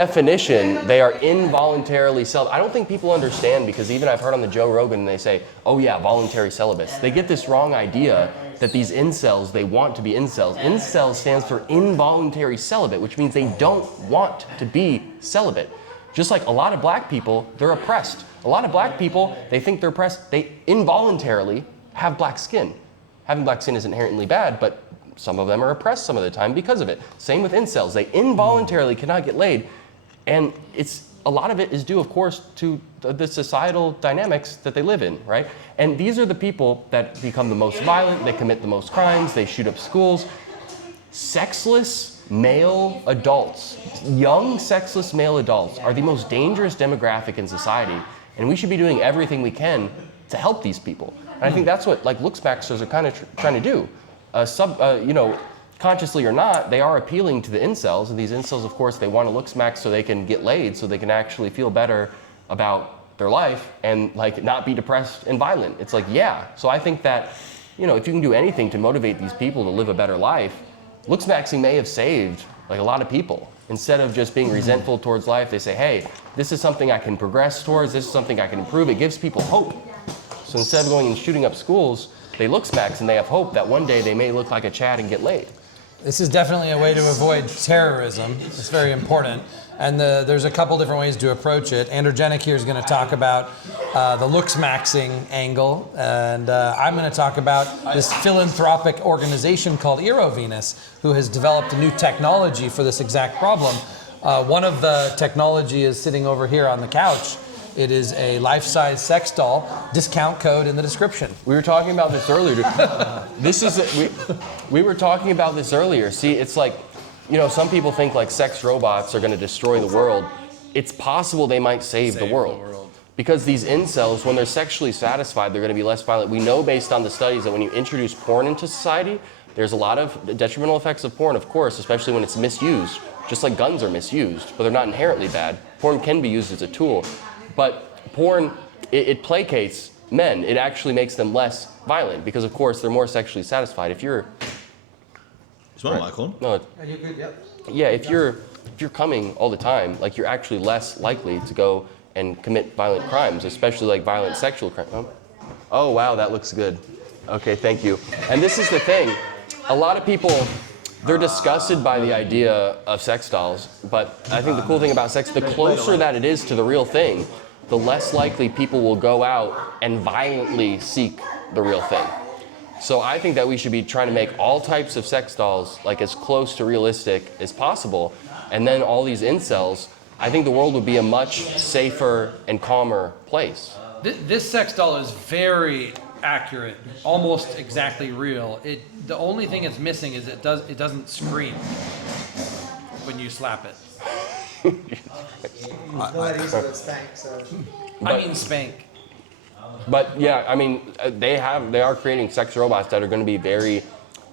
definition, they are involuntarily celibate. I don't think people understand, because even I've heard on the Joe Rogan, they say, oh yeah, voluntary celibates. They get this wrong idea that these incels, they want to be incels. Incel stands for involuntary celibate, which means they don't want to be celibate. Just like a lot of black people, they're oppressed. A lot of black people, they think they're oppressed. They involuntarily have black skin. Having black skin is inherently bad, but some of them are oppressed some of the time because of it. Same with incels. They involuntarily cannot get laid. And a lot of it is due, of course, to the societal dynamics that they live in, right? And these are the people that become the most violent, they commit the most crimes, they shoot up schools. Sexless male adults, young sexless male adults, are the most dangerous demographic in society. And we should be doing everything we can to help these people. And I think that's what looks maxers are kind of trying to do. Consciously or not, they are appealing to the incels, and these incels, of course, they want to looks max so they can get laid, so they can actually feel better about their life and not be depressed and violent. It's yeah. So I think that, if you can do anything to motivate these people to live a better life, looks maxing may have saved a lot of people. Instead of just being resentful towards life, they say, hey, this is something I can progress towards, this is something I can improve. It gives people hope. So instead of going and shooting up schools, they looks max and they have hope that one day they may look like a Chad and get laid. This is definitely a way to avoid terrorism. It's very important. And there's a couple different ways to approach it. Androgenic here is going to talk about the looks maxing angle. And I'm going to talk about this philanthropic organization called Erovenus, who has developed a new technology for this exact problem. One of the technology is sitting over here on the couch. It is a life-size sex doll. Discount code in the description. We were talking about this earlier. We were talking about this earlier. See, it's some people think sex robots are going to destroy the world. It's possible they might save the world. Because these incels, when they're sexually satisfied, they're going to be less violent. We know based on the studies that when you introduce porn into society, there's a lot of detrimental effects of porn, of course, especially when it's misused. Just like guns are misused, but they're not inherently bad. Porn can be used as a tool. But porn, it placates men. It actually makes them less violent because, of course, they're more sexually satisfied. If you're... Is my mic on? No. Are you good? Yep. Yeah, if you're coming all the time, you're actually less likely to go and commit violent crimes, especially violent sexual crimes. Oh, wow, that looks good. Okay, thank you. And this is the thing. A lot of people... They're disgusted by the idea of sex dolls, but I think the cool thing about sex, the closer that it is to the real thing, the less likely people will go out and violently seek the real thing. So I think that we should be trying to make all types of sex dolls as close to realistic as possible, and then all these incels, I think the world would be a much safer and calmer place. This sex doll is very accurate, almost exactly real. The only thing it's missing is it doesn't scream when you slap it. Spank. But yeah, they are creating sex robots that are going to be very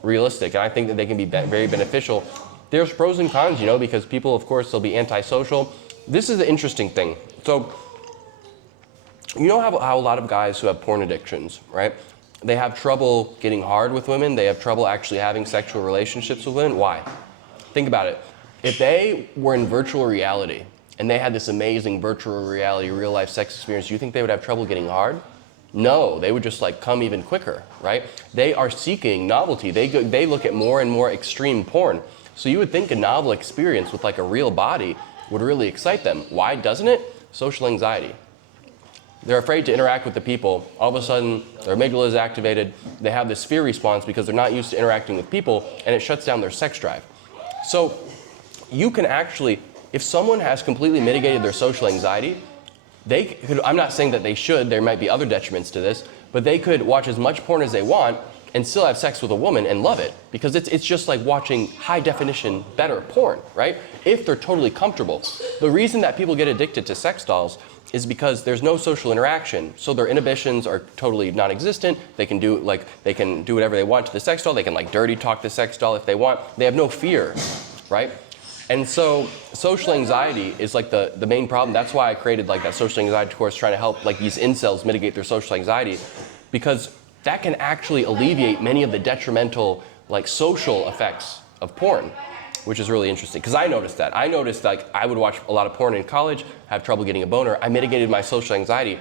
realistic, and I think that they can be very beneficial. There's pros and cons, because people, of course, they'll be antisocial. This is the interesting thing. So, how a lot of guys who have porn addictions, right? They have trouble getting hard with women. They have trouble actually having sexual relationships with women. Why? Think about it. If they were in virtual reality and they had this amazing virtual reality, real life sex experience, do you think they would have trouble getting hard? No, they would just come even quicker, right? They are seeking novelty. They look at more and more extreme porn. So you would think a novel experience with a real body would really excite them. Why doesn't it? Social anxiety. They're afraid to interact with the people. All of a sudden, their amygdala is activated. They have this fear response because they're not used to interacting with people, and it shuts down their sex drive. So you can actually, if someone has completely mitigated their social anxiety, they could, I'm not saying that they should, there might be other detriments to this, but they could watch as much porn as they want and still have sex with a woman and love it, because it's just like watching high definition, better porn, right? If they're totally comfortable. The reason that people get addicted to sex dolls is because there's no social interaction, so their inhibitions are totally non-existent. They can do whatever they want to the sex doll. They can dirty talk the sex doll if they want. They have no fear, right? And so social anxiety is the main problem. That's why I created that social anxiety course, trying to help these incels mitigate their social anxiety, because that can actually alleviate many of the detrimental social effects of porn. which is really interesting. Because I noticed that. I noticed like I would watch a lot of porn in college, have trouble getting a boner. I mitigated my social anxiety.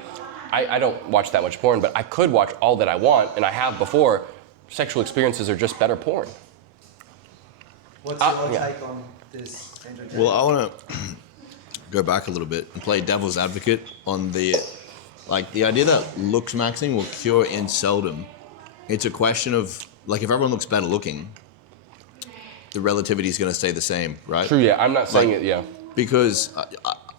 I don't watch that much porn, but I could watch all that I want, and I have before. Sexual experiences are just better porn. What's your take on this, Andrew? Well, I want to go back a little bit and play devil's advocate on the idea that looks maxing will cure inceldom. It's a question of, like, if everyone looks better looking, the relativity is going to stay the same, right? True, yeah. I'm not saying it, yeah. Because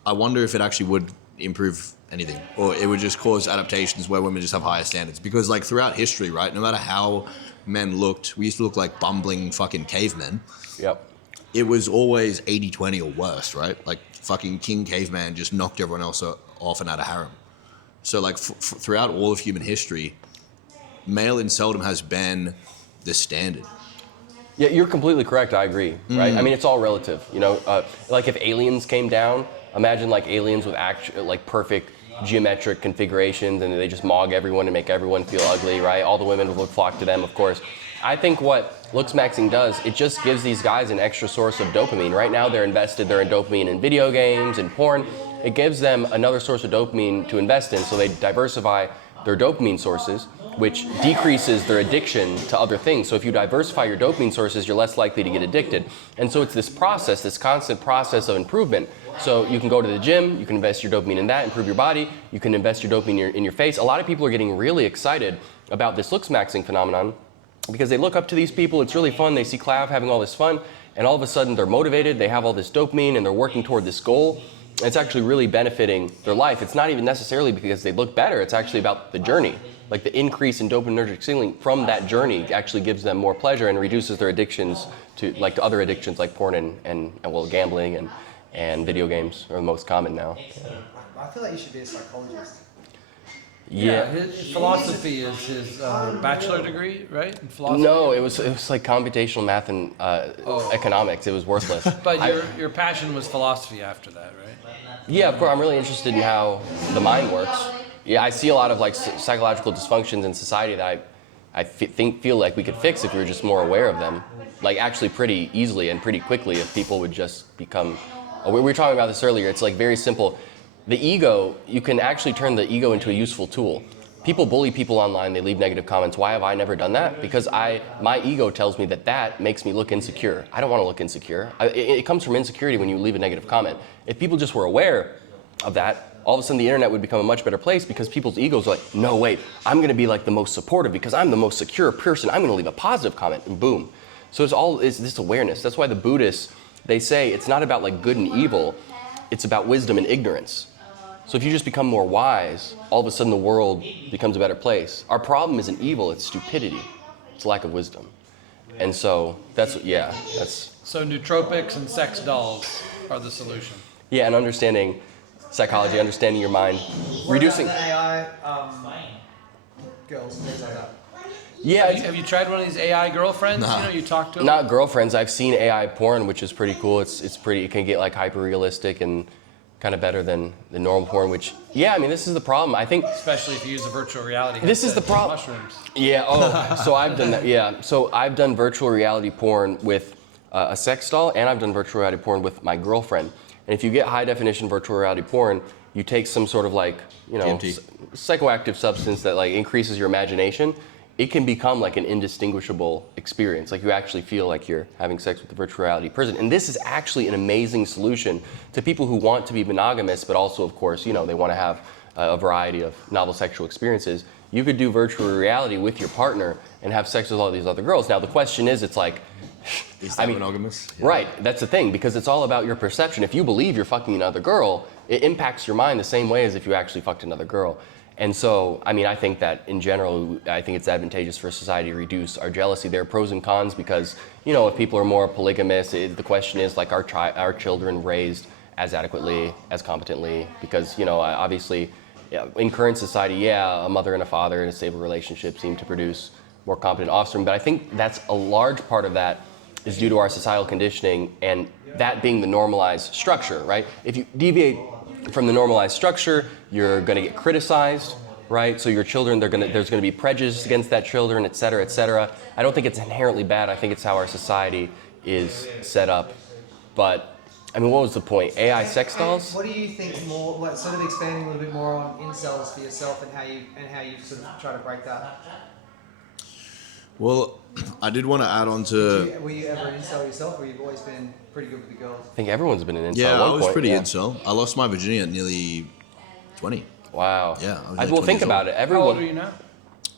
I wonder if it actually would improve anything, or it would just cause adaptations where women just have higher standards. Because, like, throughout history, right, no matter how men looked, we used to look like bumbling fucking cavemen. Yep. It was always 80-20 or worse, right? Like, fucking King Caveman just knocked everyone else off and out of harem. So, like, throughout all of human history, male inceldom has been the standard. Yeah, you're completely correct. I agree, right? I mean, it's all relative, you know? Like, if aliens came down, imagine, like, aliens with perfect geometric configurations, and they just mog everyone and make everyone feel ugly, right? All the women would flock to them, of course. I think what looks maxing does, it just gives these guys an extra source of dopamine. Right now, they're in dopamine in video games and porn. It gives them another source of dopamine to invest in, so they diversify their dopamine sources, which decreases their addiction to other things. So if you diversify your dopamine sources, you're less likely to get addicted. And so it's this process, this constant process of improvement. So you can go to the gym, you can invest your dopamine in that, improve your body, you can invest your dopamine in your face. A lot of people are getting really excited about this looks maxing phenomenon because they look up to these people, it's really fun, they see Clav having all this fun, and all of a sudden they're motivated, they have all this dopamine, and they're working toward this goal. And it's actually really benefiting their life. It's not even necessarily because they look better, it's actually about the journey. Like the increase in dopaminergic signaling from that journey actually gives them more pleasure and reduces their addictions to other addictions like porn and gambling and video games are the most common now. I feel like you should be a psychologist. Yeah. His philosophy is his bachelor degree, right? In philosophy. No, it was like computational math and economics. It was worthless. But your passion was philosophy after that, right? Yeah, of course. I'm really interested in how the mind works. Yeah, I see a lot of like psychological dysfunctions in society that I feel like we could fix if we were just more aware of them. Like actually pretty easily and pretty quickly if people would just become. We were talking about this earlier. It's like very simple. The ego, you can actually turn the ego into a useful tool. People bully people online, they leave negative comments. Why have I never done that? Because my ego tells me that makes me look insecure. I don't want to look insecure. It comes from insecurity when you leave a negative comment. If people just were aware of that, all of a sudden the internet would become a much better place because people's egos are like, no, wait, I'm going to be like the most supportive because I'm the most secure person. I'm going to leave a positive comment, and boom. So it's this awareness. That's why the Buddhists, they say it's not about like good and evil, it's about wisdom and ignorance. So if you just become more wise, all of a sudden the world becomes a better place. Our problem isn't evil, it's stupidity. It's lack of wisdom. And so that's. So nootropics and sex dolls are the solution. Yeah, and understanding psychology, understanding your mind, reducing. AI girls, things like that. Yeah. Have you tried one of these AI girlfriends? Nah. You know, you talk to them? Not girlfriends. I've seen AI porn, which is pretty cool. It can get like hyper realistic and kind of better than the normal porn, which, yeah, I mean, this is the problem. I think, Especially if you use a virtual reality This is headset the prob- and mushrooms. yeah, so I've done that, yeah. So I've done virtual reality porn with a sex doll, and I've done virtual reality porn with my girlfriend. And if you get high definition virtual reality porn, you take some sort of like, DMT. psychoactive substance that like increases your imagination. It can become like an indistinguishable experience. Like you actually feel like you're having sex with the virtual reality person. And this is actually an amazing solution to people who want to be monogamous, but also, of course, they want to have a variety of novel sexual experiences. You could do virtual reality with your partner and have sex with all these other girls. Now, the question is, it's like, Is that monogamous? Yeah. Right, that's the thing, because it's all about your perception. If you believe you're fucking another girl, it impacts your mind the same way as if you actually fucked another girl. And so, I mean, I think that in general, I think it's advantageous for society to reduce our jealousy. There are pros and cons because, if people are more polygamous, the question is like, our children raised as adequately, as competently? Because, obviously, in current society, a mother and a father in a stable relationship seem to produce more competent offspring. But I think that's a large part of that is due to our societal conditioning and that being the normalized structure, right? If you deviate from the normalized structure, you're going to get criticized, right? So your children, there's going to be prejudice against that children, et cetera, et cetera. I don't think it's inherently bad. I think it's how our society is set up. But I mean, what was the point? AI sex dolls? What do you think more? Like, sort of expanding a little bit more on incels for yourself and how you sort of try to break that. Well, I did want to add on to. Were you ever an incel yourself, or you've always been pretty good with the girls? I think everyone's been an incel Yeah, at one I was point. pretty Yeah. incel. I lost my virginity at nearly 20. Wow. Yeah, I was like well, 20 think years about old. it. How old Everyone. are you now?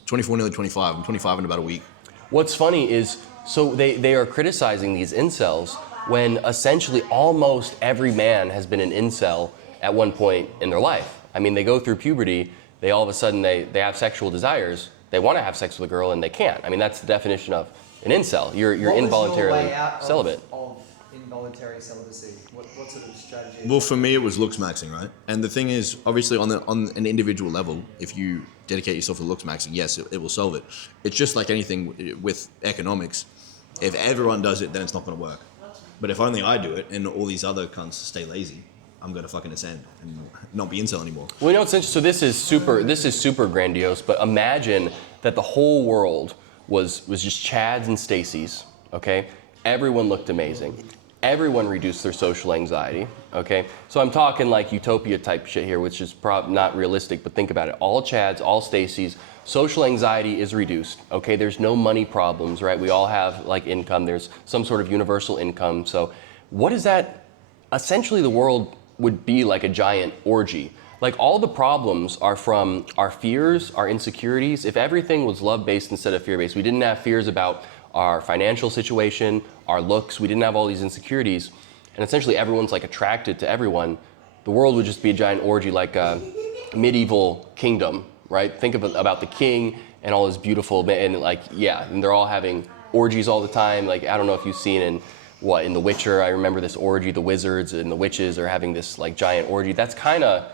24, nearly 25. I'm 25 in about a week. What's funny is, so they are criticizing these incels when essentially almost every man has been an incel at one point in their life. I mean, they go through puberty, they all of a sudden they have sexual desires, they want to have sex with a girl and they can't. I mean, that's the definition of an incel. You're What was involuntarily your way out celibate. of involuntary celibacy? What sort of strategy? Well, for me, it was looks maxing, right? And the thing is, obviously, on an individual level, if you dedicate yourself to looks maxing, yes, it will solve it. It's just like anything with economics. If everyone does it, then it's not going to work. But if only I do it and all these other cunts stay lazy, I'm going to fucking ascend and not be incel anymore. Well, you know what's interesting? So this is super grandiose, but imagine that the whole world was just Chads and Stacys, okay? Everyone looked amazing. Everyone reduced their social anxiety, okay? So I'm talking like utopia type shit here, which is probably not realistic, but think about it. All Chads, all Stacys, social anxiety is reduced, okay? There's no money problems, right? We all have like income. There's some sort of universal income. So what is that? Essentially the world would be like a giant orgy. Like all the problems are from our fears, our insecurities. If everything was love-based instead of fear-based, we didn't have fears about our financial situation, our looks, we didn't have all these insecurities, and essentially everyone's like attracted to everyone, the world would just be a giant orgy, like a medieval kingdom, right? Think about the king and all his beautiful, and like, yeah, and they're all having orgies all the time. Like, I don't know if you've seen in The Witcher, I remember this orgy, the wizards and the witches are having this like giant orgy. That's kind of,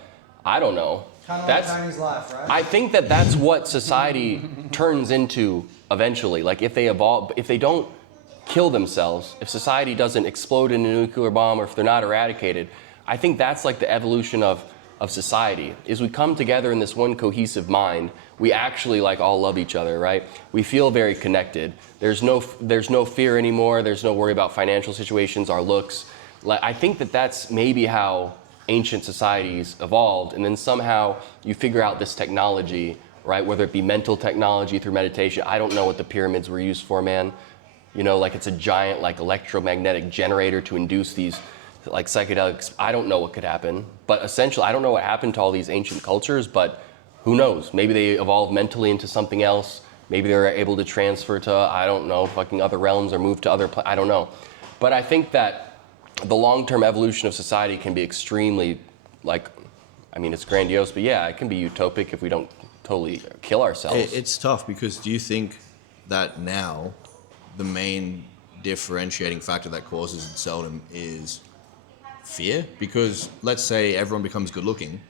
I don't know. Kind of like Tony's life, right? I think that's what society turns into eventually. Like if they evolve, if they don't kill themselves, if society doesn't explode in a nuclear bomb, or if they're not eradicated, I think that's like the evolution of society, is we come together in this one cohesive mind. We actually like all love each other, right? We feel very connected. There's no fear anymore. There's no worry about financial situations, our looks. Like, I think that's maybe how ancient societies evolved, and then somehow you figure out this technology, right? Whether it be mental technology through meditation. I don't know what the pyramids were used for, man. You know, like it's a giant like electromagnetic generator to induce these like psychedelics. I don't know what could happen, but essentially I don't know what happened to all these ancient cultures, but who knows? Maybe they evolved mentally into something else. Maybe they were able to transfer to, I don't know, fucking other realms or move to other, I don't know. But I think that the long-term evolution of society can be extremely, like, I mean, it's grandiose, but yeah, it can be utopic if we don't totally kill ourselves. It's tough because do you think that now the main differentiating factor that causes inceldom is fear? Because let's say everyone becomes good looking,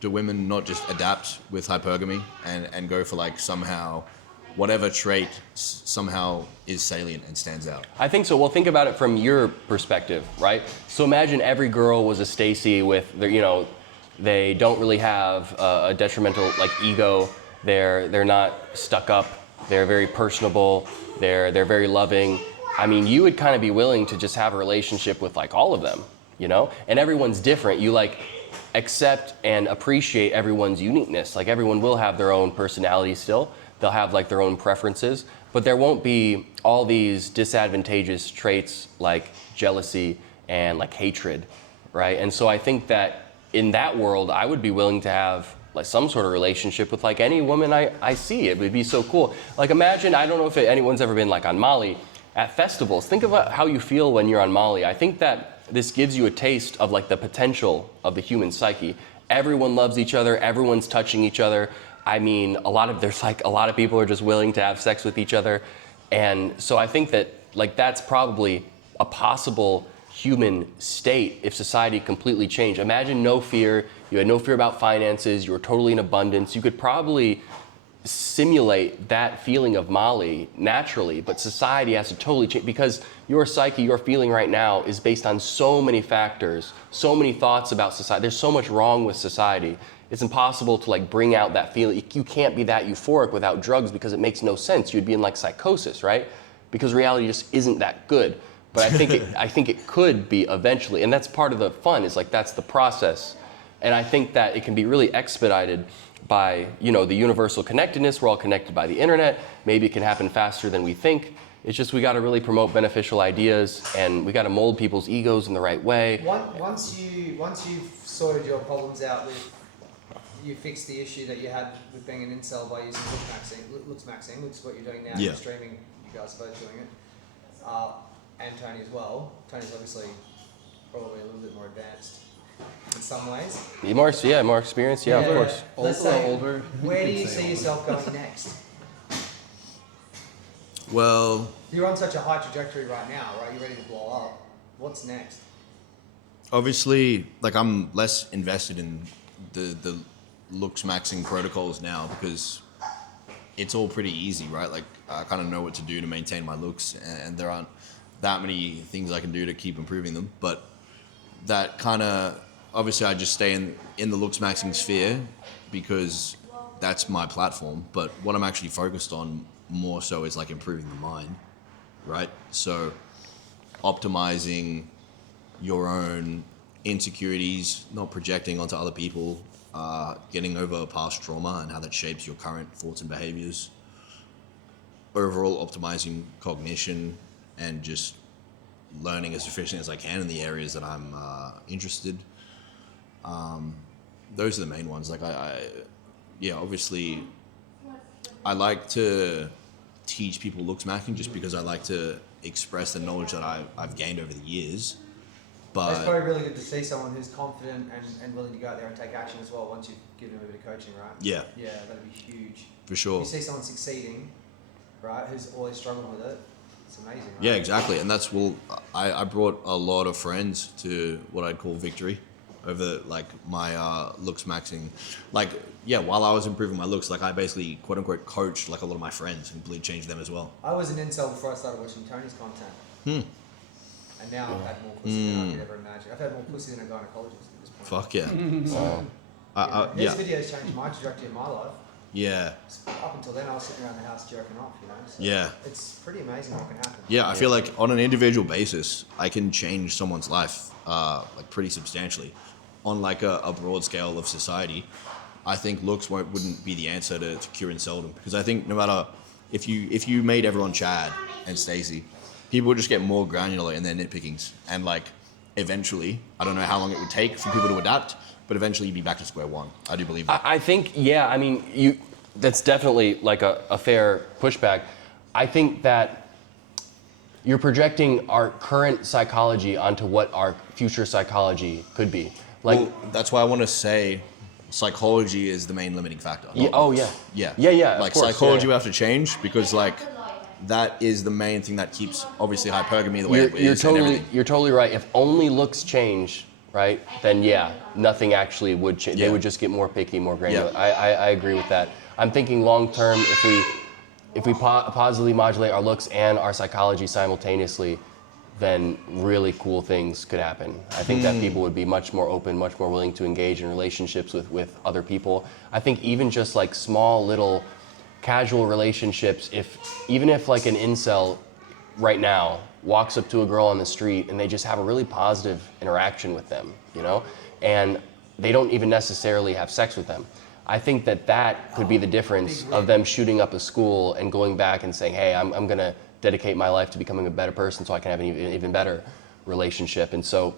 do women not just adapt with hypergamy and go for like somehow whatever trait somehow is salient and stands out? I think so. Well, think about it from your perspective, right? So imagine every girl was a Stacy with their, you know, they don't really have a detrimental like ego. They're not stuck up. They're very personable. They're very loving. I mean, you would kind of be willing to just have a relationship with like all of them, you know? And everyone's different. You like accept and appreciate everyone's uniqueness. Like everyone will have their own personality still. They'll have like their own preferences, but there won't be all these disadvantageous traits like jealousy and like hatred, right? And so I think that in that world, I would be willing to have like some sort of relationship with like any woman I see. It would be so cool. Like imagine, I don't know if anyone's ever been like on Molly at festivals. Think about how you feel when you're on Molly. I think that this gives you a taste of like the potential of the human psyche. Everyone loves each other. Everyone's touching each other. I mean, there's like a lot of people are just willing to have sex with each other. And so I think that like that's probably a possible human state if society completely changed. Imagine no fear. You had no fear about finances. You were totally in abundance. You could probably simulate that feeling of Molly naturally, but society has to totally change because your psyche, your feeling right now is based on so many factors, so many thoughts about society. There's so much wrong with society. It's impossible to like bring out that feeling. You can't be that euphoric without drugs because it makes no sense. You'd be in like psychosis, right? Because reality just isn't that good. but I think it could be eventually, and that's part of the fun. Is like that's the process, and I think that it can be really expedited by the universal connectedness. We're all connected by the internet. Maybe it can happen faster than we think. It's just we got to really promote beneficial ideas, and we got to mold people's egos in the right way. Once you've sorted your problems out with, you fixed the issue that you had with being an incel by using looks maxing, which is what you're doing now. Yeah. You're streaming. You guys are both doing it, and Tony as well. Tony's obviously probably a little bit more advanced in some ways. More experience. Yeah, of course. Let's say, where do you see yourself going next? Well, You're on such a high trajectory right now, right? You're ready to blow up. What's next? obviously, like I'm less invested in the looks maxing protocols now because it's all pretty easy, right? Like I kind of know what to do to maintain my looks, and there aren't that many things I can do to keep improving them. But that kind of obviously I just stay in the looks maxing sphere because that's my platform. But what I'm actually focused on more so is like improving the mind, right? So optimizing your own insecurities, not projecting onto other people, getting over past trauma and how that shapes your current thoughts and behaviors, overall optimizing cognition and just learning as efficiently as I can in the areas that I'm interested. Those are the main ones. Like obviously I like to teach people looks maxing just because I like to express the knowledge that I've gained over the years. But it's probably really good to see someone who's confident and willing to go out there and take action as well once you've given them a bit of coaching, right? Yeah. Yeah, that'd be huge. For sure. You see someone succeeding, right, who's always struggled with it, it's amazing, right? Yeah, exactly. And that's, I brought a lot of friends to what I'd call victory over like my looks maxing. Like, yeah, while I was improving my looks, like I basically quote unquote coached like a lot of my friends and completely changed them as well. I was an incel before I started watching Tony's content. And now I've had more pussy than I could ever imagine. I've had more pussy than a gynecologist at this point. Fuck yeah. His videos changed my trajectory of my life. Yeah. Up until then, I was sitting around the house jerking off, you know? So Yeah. it's pretty amazing what can happen. Yeah, I feel like on an individual basis, I can change someone's life like pretty substantially. On like a broad scale of society, I think looks wouldn't be the answer to cure inceldom, because I think no matter if you made everyone Chad and Stacey, people would just get more granular in their nitpickings, and like eventually, I don't know how long it would take for people to adapt, but eventually you'd be back to square one. I do believe that. I think, yeah, I mean, that's definitely like a fair pushback. I think that you're projecting our current psychology onto what our future psychology could be. Like, Well, that's why I want to say psychology is the main limiting factor. yeah, not oh looks. yeah, Yeah. yeah. Like of course, psychology yeah. will have to change, because like that is the main thing that keeps obviously hypergamy the way it is and everything. You're totally right. If only looks change, right, then yeah, nothing actually would change. Yeah. They would just get more picky, more granular. Yeah. I agree with that. I'm thinking long term, if we positively modulate our looks and our psychology simultaneously, then really cool things could happen. I think that people would be much more open, much more willing to engage in relationships with other people. I think even just like small little casual relationships, even if like an incel right now walks up to a girl on the street and they just have a really positive interaction with them, you know, and they don't even necessarily have sex with them. I think that could be the difference of them shooting up a school and going back and saying, hey, I'm gonna dedicate my life to becoming a better person so I can have an even better relationship. And so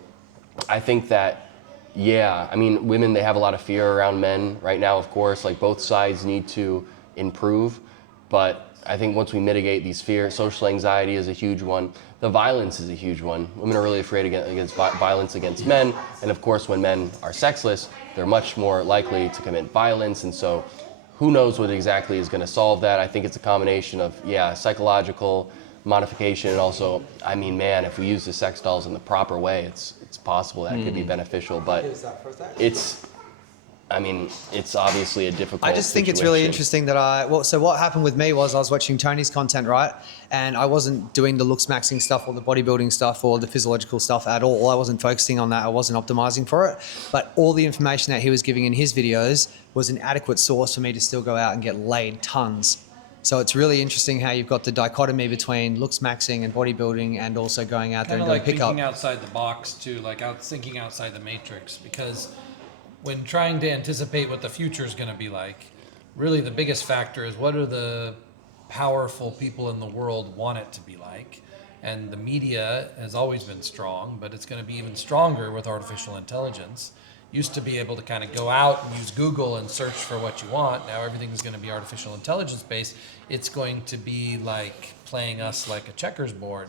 I think that, yeah, I mean, women, they have a lot of fear around men right now, of course, like both sides need to improve, but I think once we mitigate these fears, social anxiety is a huge one. The violence is a huge one. Women are really afraid against violence against men, and of course, when men are sexless, they're much more likely to commit violence. And so, who knows what exactly is going to solve that? I think it's a combination of psychological modification, and also, I mean, man, if we use the sex dolls in the proper way, it's possible that could be beneficial. But it's obviously a difficult I just think it's really interesting that so what happened with me was I was watching Tony's content, right? And I wasn't doing the looks maxing stuff or the bodybuilding stuff or the physiological stuff at all. I wasn't focusing on that. I wasn't optimizing for it. But all the information that he was giving in his videos was an adequate source for me to still go out and get laid tons. So it's really interesting how you've got the dichotomy between looks maxing and bodybuilding, and also going out there Kind and of doing like pickup. thinking outside the box too, like thinking outside the matrix. Because when trying to anticipate what the future is going to be like, really the biggest factor is what are the powerful people in the world want it to be like. And the media has always been strong, but it's going to be even stronger with artificial intelligence. Used to be able to kind of go out and use Google and search for what you want. Now everything is going to be artificial intelligence based. It's going to be like playing us like a checkers board,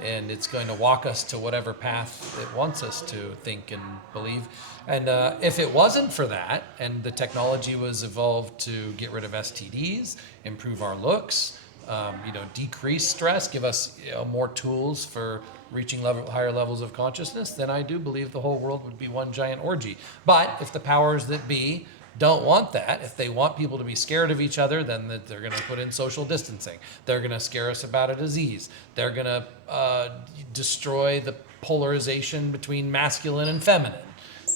and it's going to walk us to whatever path it wants us to think and believe. And if it wasn't for that, and the technology was evolved to get rid of STDs, improve our looks, decrease stress, give us more tools for reaching higher levels of consciousness, then I do believe the whole world would be one giant orgy. But if the powers that be don't want that, if they want people to be scared of each other, then they're going to put in social distancing. They're going to scare us about a disease. They're going to destroy the polarization between masculine and feminine,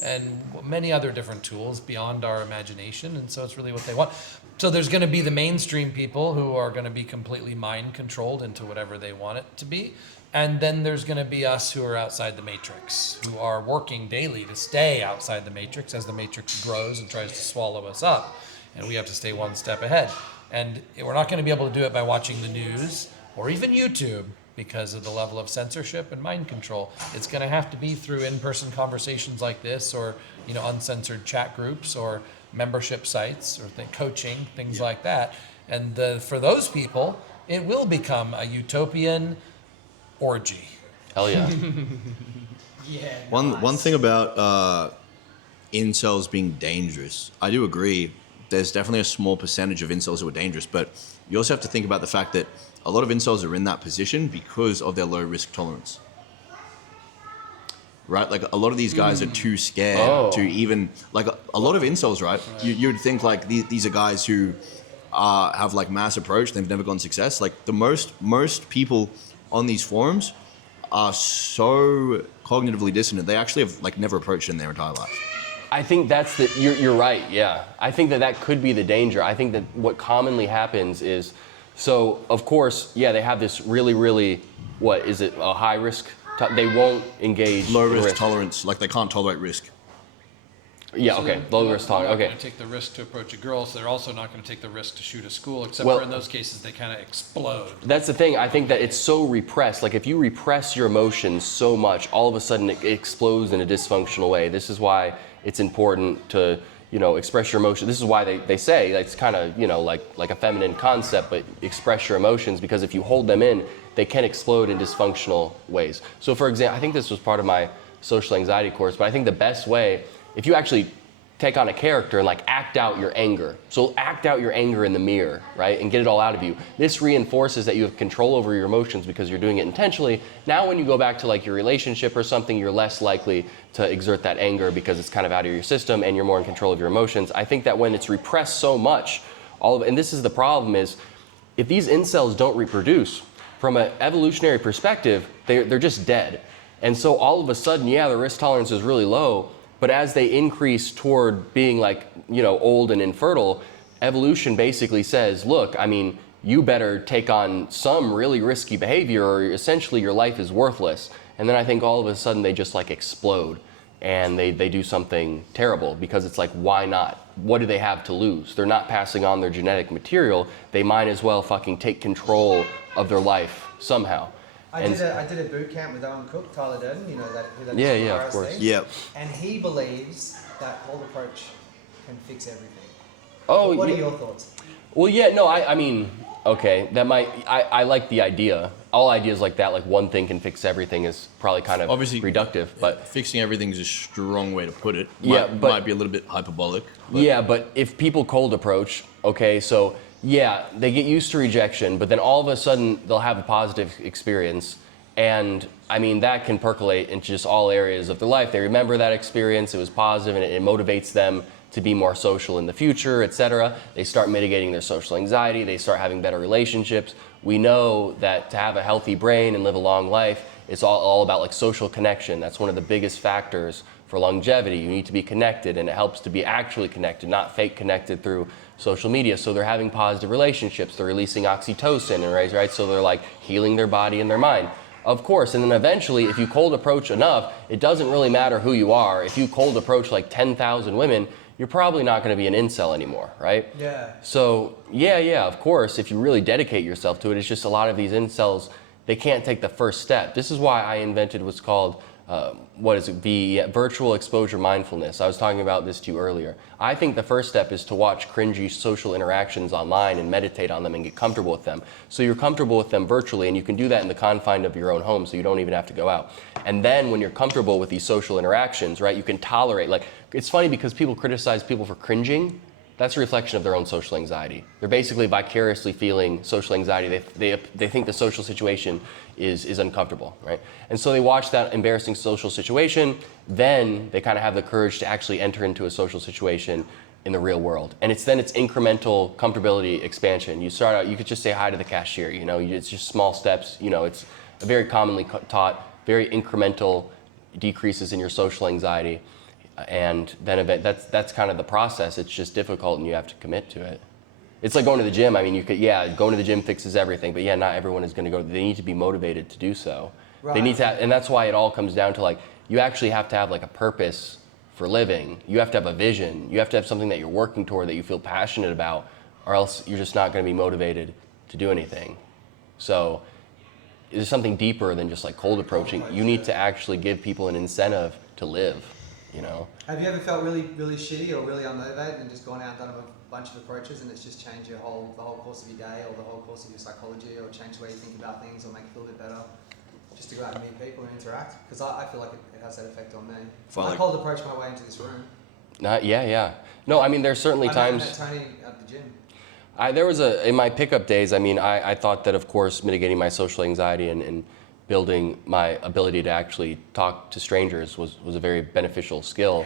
and many other different tools beyond our imagination. And so it's really what they want. So there's going to be the mainstream people who are going to be completely mind controlled into whatever they want it to be. And then there's going to be us who are outside the matrix, who are working daily to stay outside the matrix as the matrix grows and tries to swallow us up. And we have to stay one step ahead. And we're not going to be able to do it by watching the news or even YouTube because of the level of censorship and mind control. It's going to have to be through in-person conversations like this, or uncensored chat groups, or membership sites, or coaching, things like that. And for those people, it will become a utopian orgy. Hell yeah. One thing about incels being dangerous, I do agree. There's definitely a small percentage of incels who are dangerous, but you also have to think about the fact that a lot of incels are in that position because of their low risk tolerance. Right? Like a lot of these guys are too scared to even, like a lot of incels, right? You would think like these are guys who have like mass approach, they've never gotten success. Like the most people on these forums are so cognitively dissonant, they actually have like never approached in their entire life. I think that's you're right, yeah. I think that could be the danger. I think that what commonly happens is, so of course, yeah, they have this really, really, what is it, a high risk, they won't engage. Low risk tolerance, like they can't tolerate risk. Yeah, okay, low risk tolerance, They're not okay. going to take the risk to approach a girl, so they're also not going to take the risk to shoot a school, except Well- for in those cases they kind of explode. That's the thing, I think that it's so repressed. Like if you repress your emotions so much, all of a sudden it explodes in a dysfunctional way. This is why it's important to, express your emotion. This is why they say it's kind of, like a feminine concept, but express your emotions, because if you hold them in, they can explode in dysfunctional ways. So for example, I think this was part of my social anxiety course, but I think the best way, if you actually take on a character and like act out your anger. So act out your anger in the mirror, right? And get it all out of you. This reinforces that you have control over your emotions because you're doing it intentionally. Now when you go back to like your relationship or something, you're less likely to exert that anger because it's kind of out of your system and you're more in control of your emotions. I think that when it's repressed so much, and this is the problem, is if these incels don't reproduce, from an evolutionary perspective, they're just dead. And so all of a sudden, yeah, the risk tolerance is really low, but as they increase toward being like, old and infertile, evolution basically says, look, I mean, you better take on some really risky behavior or essentially your life is worthless. And then I think all of a sudden they just like explode and they do something terrible because it's like, why not? What do they have to lose? They're not passing on their genetic material. They might as well fucking take control of their life somehow. I did a boot camp with Owen Cook, Tyler Durden, that Yeah, of course. thing. Yep. And he believes that cold approach can fix everything. Oh, What yeah. are your thoughts? Well, yeah, no, I mean, okay, I like the idea. All ideas like that, like one thing can fix everything, is probably kind of Obviously, reductive, but fixing everything is a strong way to put it. Yeah, but- might be a little bit hyperbolic. But yeah, but if people cold approach, okay, so yeah, they get used to rejection, but then all of a sudden they'll have a positive experience. And I mean, that can percolate into just all areas of their life. They remember that experience, it was positive, and it motivates them to be more social in the future, etc. They start mitigating their social anxiety, they start having better relationships. We know that to have a healthy brain and live a long life, it's all about like social connection. That's one of the biggest factors for longevity. You need to be connected, and it helps to be actually connected, not fake connected through social media. So they're having positive relationships. They're releasing oxytocin, right? So they're like healing their body and their mind. Of course, and then eventually, if you cold approach enough, it doesn't really matter who you are. If you cold approach like 10,000 women, you're probably not going to be an incel anymore, right? Yeah. So yeah, of course, if you really dedicate yourself to it, it's just a lot of these incels, they can't take the first step. This is why I invented what's called, virtual exposure mindfulness. I was talking about this to you earlier. I think the first step is to watch cringy social interactions online and meditate on them and get comfortable with them. So you're comfortable with them virtually, and you can do that in the confines of your own home, so you don't even have to go out. And then when you're comfortable with these social interactions, right, you can tolerate, like, it's funny because people criticize people for cringing. That's a reflection of their own social anxiety. They're basically vicariously feeling social anxiety. They think the social situation is uncomfortable, right? And so they watch that embarrassing social situation, then they kind of have the courage to actually enter into a social situation in the real world. And it's incremental comfortability expansion. You start out, you could just say hi to the cashier, it's just small steps, it's a very commonly taught, very incremental decreases in your social anxiety. And then that's kind of the process. It's just difficult, and you have to commit to it. It's like going to the gym. I mean, going to the gym fixes everything, but not everyone is going to go. They need to be motivated to do so. Right. They need to, and that's why it all comes down to, like, you actually have to have like a purpose for living. You have to have a vision. You have to have something that you're working toward, that you feel passionate about, or else you're just not going to be motivated to do anything. So there's something deeper than just like cold approaching. You need to actually give people an incentive to live. Have you ever felt really, really shitty or really unmotivated and just gone out and done a bunch of approaches, and it's just changed the whole course of your day, or the whole course of your psychology, or changed the way you think about things, or make you feel a bit better, just to go out and meet people and interact? Because I feel like it has that effect on me. I cold approach my way into this room. No, I mean, there's certainly times. I met Tony at the gym. There was in my pickup days, I mean, I thought that, of course, mitigating my social anxiety and building my ability to actually talk to strangers was a very beneficial skill.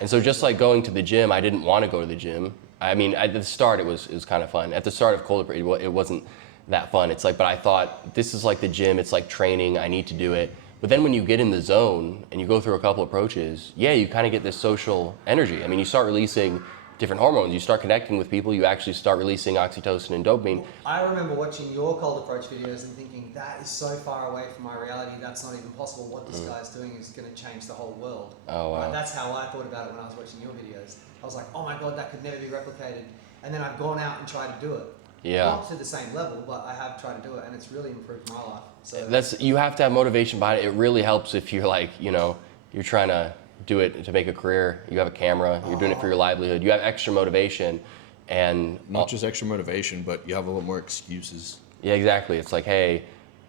And so just like going to the gym, I didn't want to go to the gym. I mean, at the start, it was kind of fun. At the start of cold approach, it wasn't that fun. It's like, but I thought, this is like the gym, it's like training, I need to do it. But then when you get in the zone and you go through a couple approaches, you kind of get this social energy. I mean, you start releasing different hormones. You start connecting with people, you actually start releasing oxytocin and dopamine. I remember watching your cold approach videos and thinking, that is so far away from my reality, that's not even possible. What this guy's doing is going to change the whole world. Oh, wow. Right? That's how I thought about it when I was watching your videos. I was like, oh my God, that could never be replicated. And then I've gone out and tried to do it. Yeah. Not to the same level, but I have tried to do it, and it's really improved my life. So You have to have motivation behind it. It really helps if you're like, you're trying to do it to make a career. You have a camera, you're doing it for your livelihood. You have extra motivation, and Not just extra motivation, but you have a lot more excuses. yeah, exactly. It's like, hey,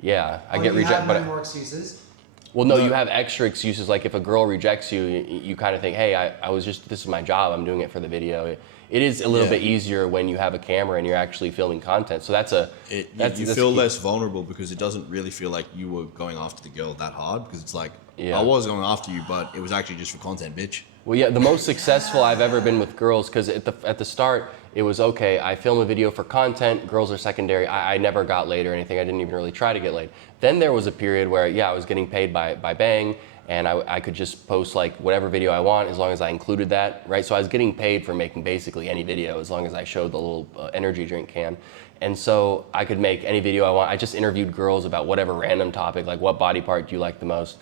I get you rejected, have but no more excuses. well, no, you have extra excuses. Like if a girl rejects you, you kind of think, hey, this is my job. I'm doing it for the video. It is a little bit easier when you have a camera and you're actually filming content. So You feel less vulnerable because it doesn't really feel like you were going after the girl that hard, because it's like, I was going after you, but it was actually just for content, bitch. Well, the most successful I've ever been with girls, because at the start, it was, okay, I film a video for content, girls are secondary. I never got laid or anything. I didn't even really try to get laid. Then there was a period where, I was getting paid by Bang, and I could just post like whatever video I want as long as I included that, right? So I was getting paid for making basically any video as long as I showed the little energy drink can. And so I could make any video I want. I just interviewed girls about whatever random topic, like what body part do you like the most?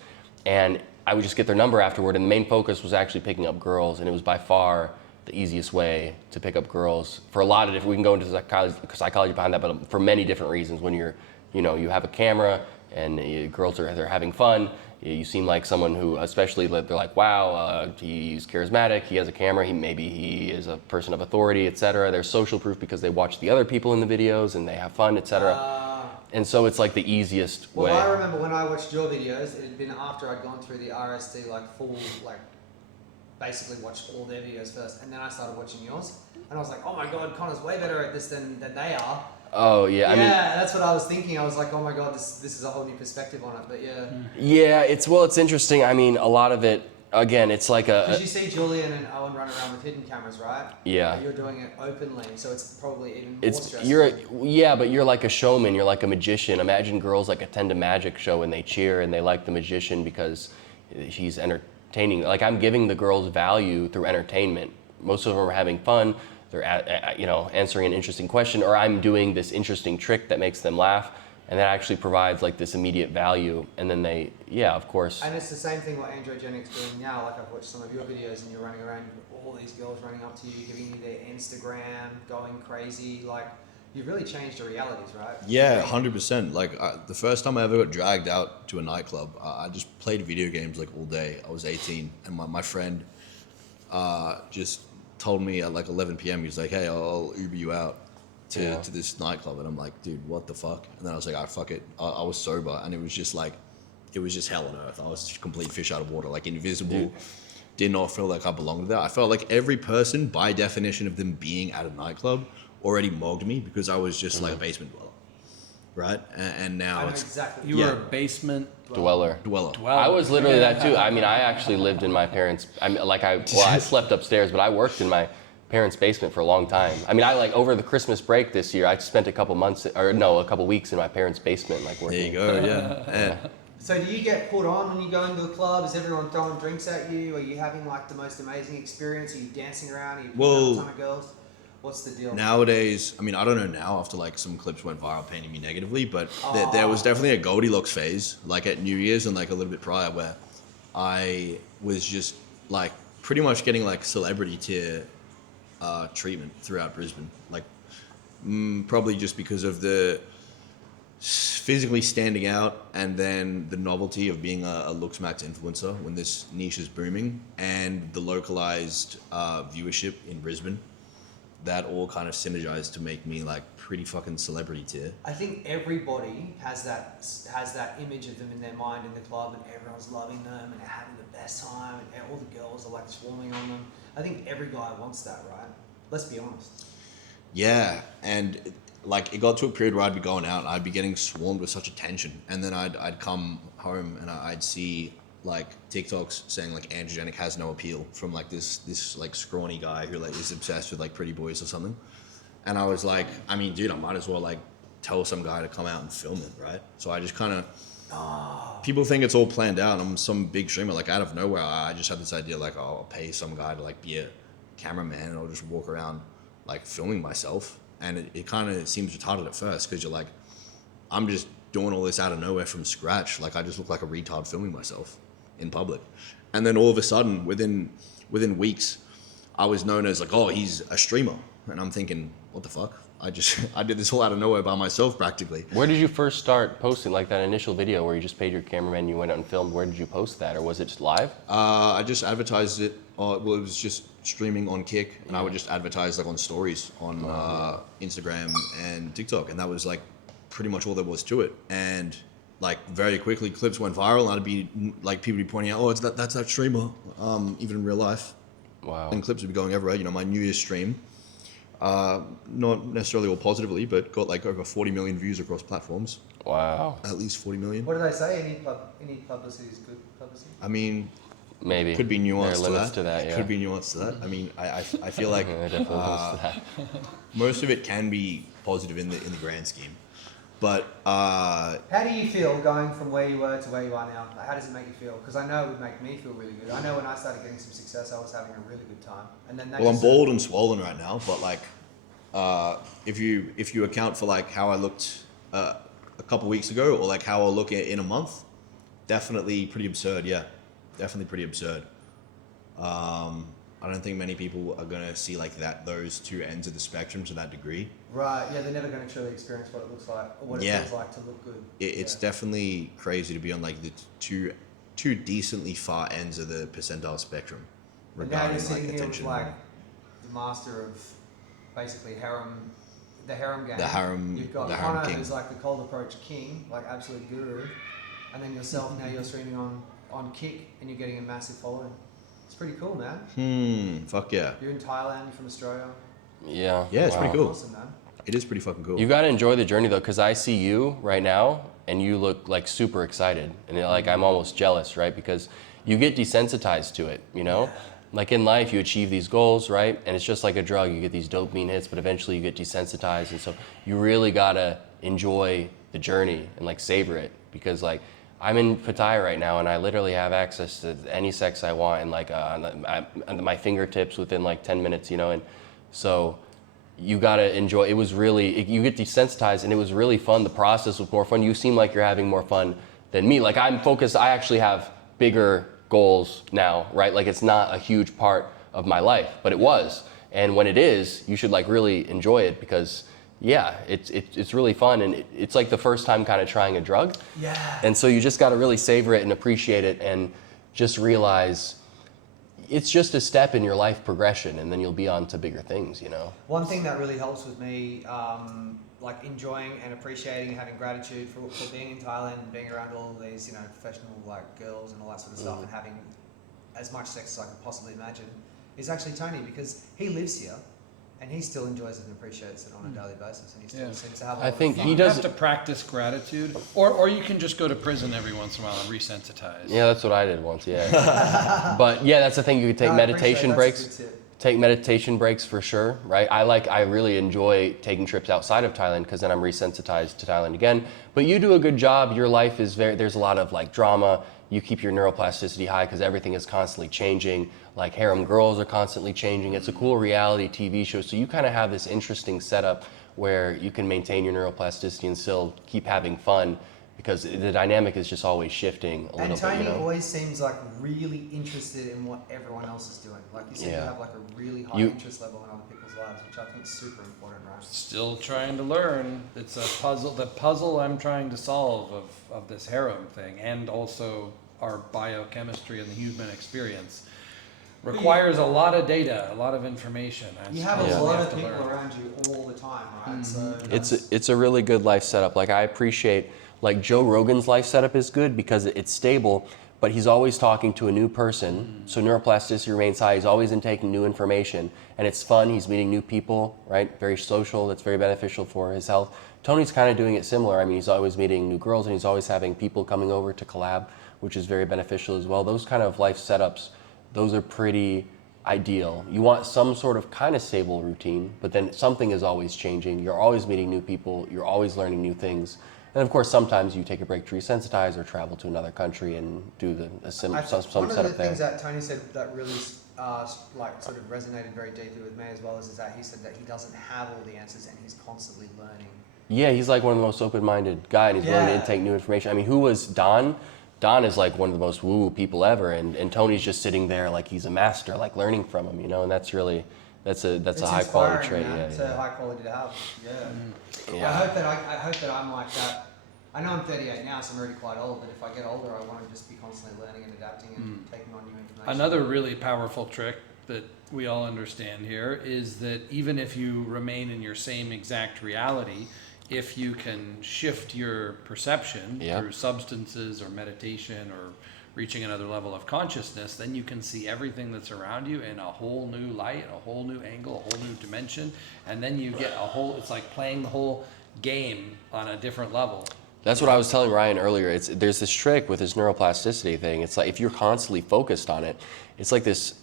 And I would just get their number afterward, and the main focus was actually picking up girls, and it was by far the easiest way to pick up girls for a lot of different, we can go into psychology behind that, but for many different reasons. When you have a camera and girls they're having fun, you seem like someone who, especially they're like, wow, he's charismatic, he has a camera, he is a person of authority, etc. They're social proof because they watch the other people in the videos and they have fun, etc. And so it's like the easiest way. Well, I remember when I watched your videos, it had been after I'd gone through the RSD, basically watched all their videos first, and then I started watching yours, and I was like, oh my God, Connor's way better at this than they are. Oh yeah, that's what I was thinking. I was like, oh my God, this is a whole new perspective on it. But it's interesting. I mean, a lot of it, again, it's like because you see Julian and Owen run around with hidden cameras, right? Yeah. But you're doing it openly, so it's probably even more stressful. But you're like a showman. You're like a magician. Imagine girls like attend a magic show and they cheer and they like the magician because he's entertaining. Like I'm giving the girls value through entertainment. Most of them are having fun. They're answering an interesting question, or I'm doing this interesting trick that makes them laugh, and that actually provides like this immediate value. And then they, of course. And it's the same thing what Androgenic's doing now. Like I've watched some of your videos and you're running around, all these girls running up to you, giving you their Instagram, going crazy. Like you've really changed the realities, right? Yeah, 100%. Like the first time I ever got dragged out to a nightclub, I just played video games like all day. I was 18, and my friend just told me at like 11 p.m. he was like, "Hey, I'll Uber you out to this nightclub," and I'm like, "Dude, what the fuck?" And then I was like, fuck it." I was sober, and it was just hell on earth. I was just a complete fish out of water, like invisible. Dude. Did not feel like I belonged there. I felt like every person, by definition of them being at a nightclub, already mogged me because I was just like a basement dweller, right? And now it's exactly. You were a basement Dweller. dweller. I was literally that too. I mean, I actually lived in my parents'. I slept upstairs, but I worked in my parents' basement for a long time. I mean, over the Christmas break this year, I spent a couple weeks in my parents' basement, like working. There you go. Yeah. So do you get put on when you go into a club? Is everyone throwing drinks at you? Are you having like the most amazing experience? Are you dancing around? Are you picking up a ton of girls? What's the deal? Nowadays, I mean, I don't know now after like some clips went viral painting me negatively, but there was definitely a Goldilocks phase, like at New Year's and like a little bit prior, where I was just like pretty much getting like celebrity tier treatment throughout Brisbane. Like probably just because of the physically standing out and then the novelty of being a looks max influencer when this niche is booming and the localized viewership in Brisbane. That all kind of synergized to make me like pretty fucking celebrity tier. I think everybody has that image of them in their mind in the club, and everyone's loving them and having the best time, and all the girls are like swarming on them. I think every guy wants that, right? Let's be honest. Yeah, and like it got to a period where I'd be going out and I'd be getting swarmed with such attention, and then I'd come home and I'd see like TikToks saying like androgenic has no appeal from like this like scrawny guy who like is obsessed with like pretty boys or something. And I was like, I mean, dude, I might as well like tell some guy to come out and film it, right? So I just kind of, people think it's all planned out. I'm some big streamer, like out of nowhere, I just had this idea like, oh, I'll pay some guy to like be a cameraman and I'll just walk around like filming myself. And it kind of seems retarded at first because you're like, I'm just doing all this out of nowhere from scratch. Like I just look like a retard filming myself in public. And then all of a sudden, within weeks, I was known as like, oh, he's a streamer. And I'm thinking, what the fuck? I did this all out of nowhere by myself practically. Where did you first start posting, like that initial video where you just paid your cameraman, you went out and filmed? Where did you post that, or was it just live? I just advertised it. Well, it was just streaming on Kick, and I would just advertise like on stories on Instagram and TikTok, and that was like pretty much all there was to it. And like very quickly, clips went viral, and I'd be like, people would be pointing out, oh, that's that streamer, even in real life. Wow. And clips would be going everywhere. You know, my New Year's stream, not necessarily all positively, but got like over 40 million views across platforms. Wow. At least 40 million. What do they say? Any publicity is good publicity? I mean, maybe. could be nuance There are limits to that, yeah. Could be nuance to that. I mean, I feel like There are definitely limits to that. most of it can be positive in the grand scheme. But how do you feel going from where you were to where you are now? Like, how does it make you feel? Because I know it would make me feel really good. I know when I started getting some success, I was having a really good time. And then well, I'm bald and swollen right now. But like, if you account for like how I looked a couple weeks ago, or like how I'll look in a month, definitely pretty absurd. Yeah, definitely pretty absurd. I don't think many people are gonna see like those two ends of the spectrum to that degree. Right, yeah, they're never going to truly experience what it looks like or what it feels like to look good. It's definitely crazy to be on like the two decently far ends of the percentile spectrum And now you're regarding like sitting here with attention. like the master of basically the harem game. The harem- You've got the harem Connor, king. who's like the cold approach king, like absolute guru, and then yourself. Now you're streaming on Kick and you're getting a massive following. It's pretty cool, man. Fuck yeah. You're in Thailand. You're from Australia. Yeah. Yeah, it's pretty cool. Awesome, man. It is pretty fucking cool. You got to enjoy the journey though, because I see you right now and you look like super excited, and like I'm almost jealous, right? Because you get desensitized to it, you know? Like in life, you achieve these goals, right? And it's just like a drug. You get these dopamine hits, but eventually you get desensitized. And so you really got to enjoy the journey and like savor it, because like I'm in Pattaya right now, and I literally have access to any sex I want, and like at my fingertips within like 10 minutes, you know. And so you gotta enjoy. It was really you get desensitized, and it was really fun. The process was more fun. You seem like you're having more fun than me. Like I'm focused. I actually have bigger goals now, right? Like it's not a huge part of my life, but it was. And when it is, you should like really enjoy it because yeah, it's really fun, and it's like the first time kind of trying a drug. Yeah. And so you just got to really savor it and appreciate it, and just realize it's just a step in your life progression, and then you'll be on to bigger things, you know. One thing that really helps with me, like enjoying and appreciating, having gratitude for being in Thailand and being around all of these, you know, professional like girls and all that sort of stuff, and having as much sex as I could possibly imagine, is actually Tony, because he lives here. And he still enjoys it and appreciates it on a daily basis, and he still seems to have a lot I think of fun. he You does. have to practice gratitude, or you can just go to prison every once in a while and resensitize. Yeah, that's what I did once. Yeah, but yeah, that's the thing. You could take No, I appreciate meditation that's a breaks. good tip. Take meditation breaks for sure, right? I really enjoy taking trips outside of Thailand because then I'm resensitized to Thailand again. But you do a good job. Your life is there's a lot of like drama. You keep your neuroplasticity high because everything is constantly changing. Like harem girls are constantly changing. It's a cool reality TV show. So you kind of have this interesting setup where you can maintain your neuroplasticity and still keep having fun, because the dynamic is just always shifting a little And bit, Tony you know? always seems like really interested in what everyone else is doing. Like you said, you Yeah. have like a really high You- interest level in other people's lives, which I think is super important, right? Still trying to learn. It's a puzzle. The puzzle I'm trying to solve of this harem thing, and also our biochemistry and the human experience, requires a lot of data, a lot of information. I You have a suppose we lot have of to people learn. around you all the time, right? So It's a really good life setup. Like I appreciate, like Joe Rogan's life setup is good because it's stable, but he's always talking to a new person. So neuroplasticity remains high. He's always intaking new information, and it's fun. He's meeting new people, right? Very social. That's very beneficial for his health. Tony's kind of doing it similar. I mean, he's always meeting new girls, and he's always having people coming over to collab, which is very beneficial as well. Those kind of life setups, those are pretty ideal. You want some sort of kind of stable routine, but then something is always changing. You're always meeting new people. You're always learning new things. And of course, sometimes you take a break to resensitize or travel to another country and do some one setup of the there. things that Tony said that really like sort of resonated very deeply with me as well is that he said that he doesn't have all the answers and he's constantly learning. Yeah, he's like one of the most open-minded guy, and he's willing to Yeah. intake new information. I mean, who was Don? Don is like one of the most woo people ever, and Tony's just sitting there like he's a master, like learning from him, you know. And that's really that's a It's high quality inspiring, trait. man. Yeah, It's yeah. a high quality to have. Yeah. Yeah. I hope that I'm like that. I know I'm 38 now, so I'm already quite old. But if I get older, I want to just be constantly learning and adapting and taking on new information. Another really powerful trick that we all understand here is that even if you remain in your same exact reality, if you can shift your perception Yeah. through substances or meditation or reaching another level of consciousness, then you can see everything that's around you in a whole new light, a whole new angle, a whole new dimension, and then you get it's like playing the whole game on a different level. That's what I was telling Ryan earlier. There's this trick with his neuroplasticity thing. It's like if you're constantly focused on it, it's like this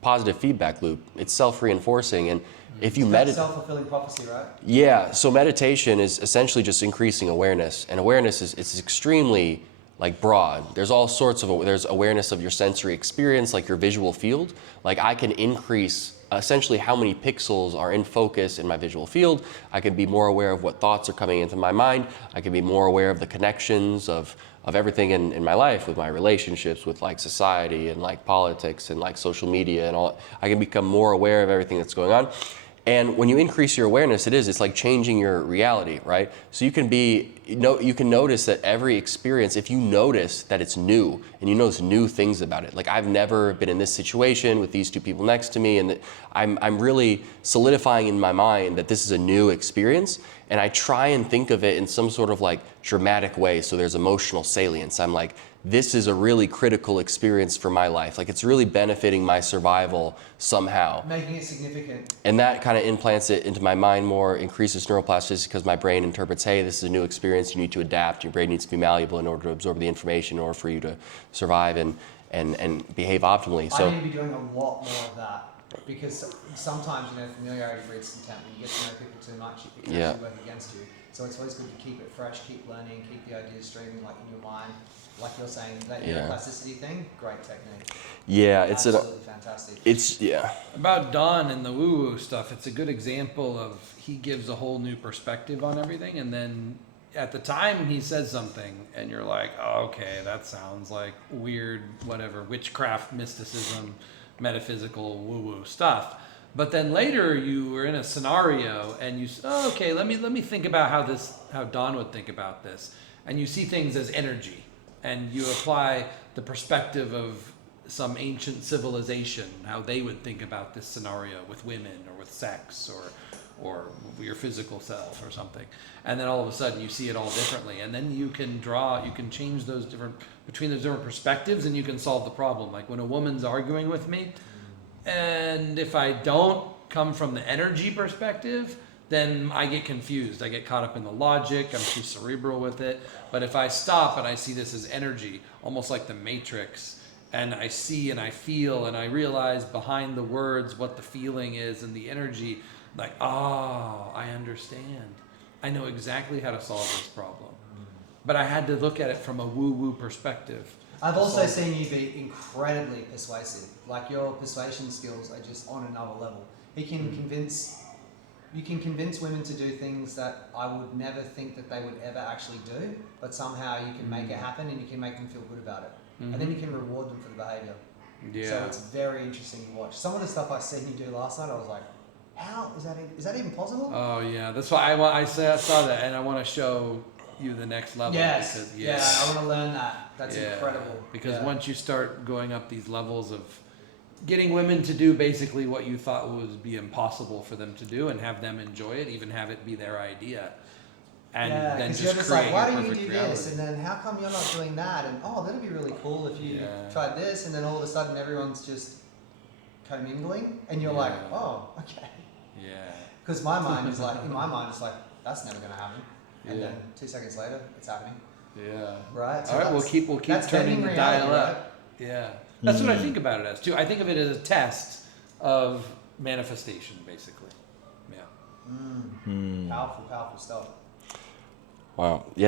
positive feedback loop. It's self-reinforcing, and if you That's meditate, self-fulfilling prophecy, right? yeah. So meditation is essentially just increasing awareness, and awareness is it's extremely like broad. There's all sorts of there's awareness of your sensory experience, like your visual field. Like I can increase essentially how many pixels are in focus in my visual field. I can be more aware of what thoughts are coming into my mind. I can be more aware of the connections of everything in my life, with my relationships, with like society and like politics and like social media and all. I can become more aware of everything that's going on. And when you increase your awareness, it's like changing your reality, right? So you can notice that every experience, if you notice that it's new and you notice new things about it. Like I've never been in this situation with these two people next to me, and that I'm really solidifying in my mind that this is a new experience, and I try and think of it in some sort of like dramatic way, so there's emotional salience. I'm like, this is a really critical experience for my life. Like it's really benefiting my survival somehow. Making it significant. And that kind of implants it into my mind more, increases neuroplasticity because my brain interprets, hey, this is a new experience, you need to adapt, your brain needs to be malleable in order to absorb the information, in order for you to survive and behave optimally. I So need to be doing a lot more of that because sometimes, familiarity breeds contempt. When you get to know people too much, it can Yeah. actually work against you. So it's always good to keep it fresh, keep learning, keep the ideas streaming like in your mind. like you're saying, that Yeah. plasticity thing, great technique. Yeah, it's Absolutely fantastic. yeah. About Don and the woo-woo stuff, it's a good example of he gives a whole new perspective on everything, and then at the time he says something, and you're like, oh, okay, that sounds like weird, whatever, witchcraft, mysticism, metaphysical woo-woo stuff. But then later you were in a scenario, and you say, oh, okay, let me think about how Don would think about this, and you see things as energy, and you apply the perspective of some ancient civilization, how they would think about this scenario with women or with sex or your physical self or something. And then all of a sudden you see it all differently. And then you can change between those different perspectives, and you can solve the problem. Like when a woman's arguing with me, and if I don't come from the energy perspective, then I get confused. I get caught up in the logic. I'm too cerebral with it. But if I stop and I see this as energy, almost like the Matrix, and I see and I feel and I realize behind the words what the feeling is and the energy, like, oh, I understand. I know exactly how to solve this problem. But I had to look at it from a woo-woo perspective. I've also seen you be incredibly persuasive. Like your persuasion skills are just on another level. You can convince women to do things that I would never think that they would ever actually do, but somehow you can make it happen and you can make them feel good about it. And then you can reward them for the behavior. Yeah. So it's very interesting to watch. Some of the stuff I seen you do last night, I was like, how is that even possible? Oh yeah, that's why I saw that, and I want to show you the next level. Yes. Because, Yeah, I want to learn that. That's incredible. Because once you start going up these levels of getting women to do basically what you thought would be impossible for them to do, and have them enjoy it, even have it be their idea, and then just you're just create like, why your don't you perfect do reality. this? And then how come you're not doing that? And oh, that'd be really cool if you tried this. And then all of a sudden everyone's just commingling, and you're like, oh, okay. Yeah. Because my mind is like, that's never going to happen. And then 2 seconds later, it's happening. Yeah. Right. So All right. We'll keep that's turning the bending dial reality, up. Yeah. That's what I think about it as too. I think of it as a test of manifestation, basically. Yeah. Powerful stuff. Wow. Yeah.